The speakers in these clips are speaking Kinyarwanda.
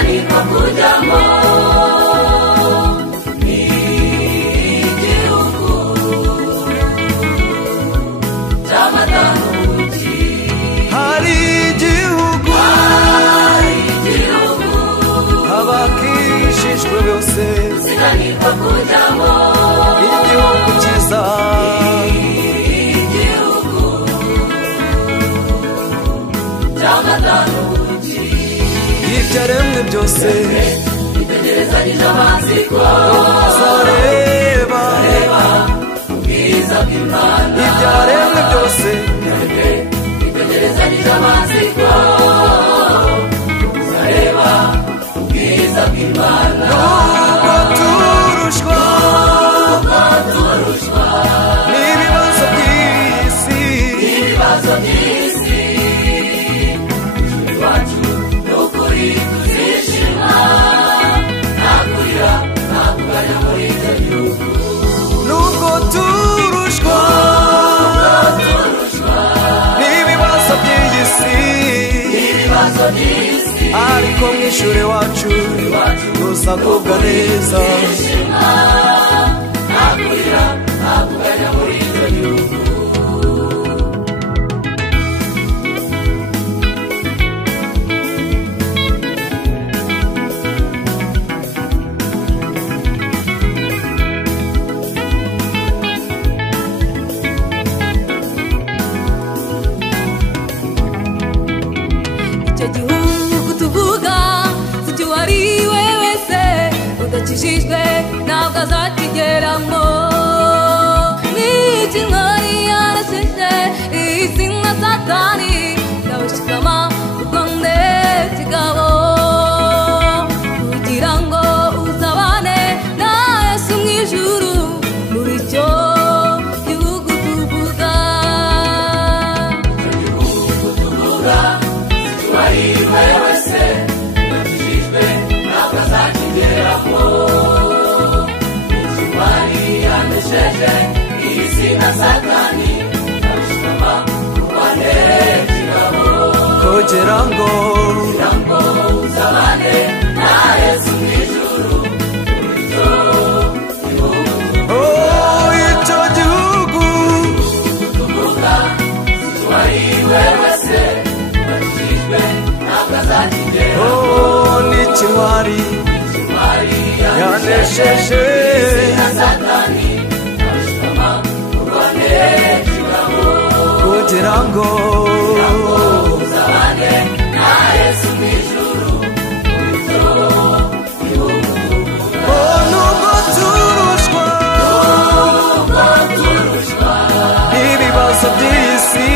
sinanirwa kujyamo n'igihugu cy'amata n'ubuki. hari igihugu abakijijwe bose sinanirwa kujyamo igihugu cyiza igihugu cy'amata n'ubuki. ibyaremwe byose bitegerezanyije amatsiko uzareba ubwiza bw'Imana. ibyaremwe byose bitegerezanyije amatsiko uzareba ubwiza bw'Imana. nubwo turushwa n'ibibazo by'isi ijuru iwacu ni ukuri tuzishima nta kurira nta kuganya muri icyo gihugu. nubwo turushwa n'ibibazo by'isi ariko mu ijuru iwacu tuzagubwa neza. nta kurira nta kuganya muri icyo gihugu. icyo gihugu tuvuga si cyo wari we wese udakijijwe ntabwo azakigeramo. n'iki nkari yarasheje isi na satani ndabashikama urwande kigabo kugira ngo uzabane na Yesu mu ijuru muri icyo gihugu tuvuga. wari we wese udakijijwe ntabwo azakigeramo. wari yanesheje isi na satani abishikama kurwane kigabo kugira ngo uzabane na Yesu mu ijuru muri icyo gihugu. icyo gihugu tuvuga wari we wese udakijijwe ntabwo azakigeramo. n'ikimwari yanesheje satani abishikama kurwane kigabo kugira ngo uzabane na Yesu mu ijuru muri icyo gihugu. nubwo turushwa n'ibibazo by'isi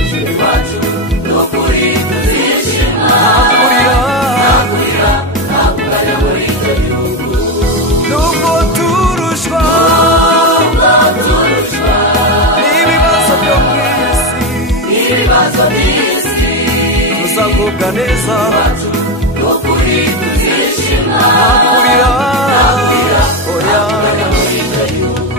ijuru iwacu ni ukuri tuzishima nta kurira nta kuganya muri icyo gihugu. nubwo turushwa n'ibibazo byo ku isi tuzagubwa neza. ni ukuri tuzishima nta kurira nta kuganya muri icyo gihugu.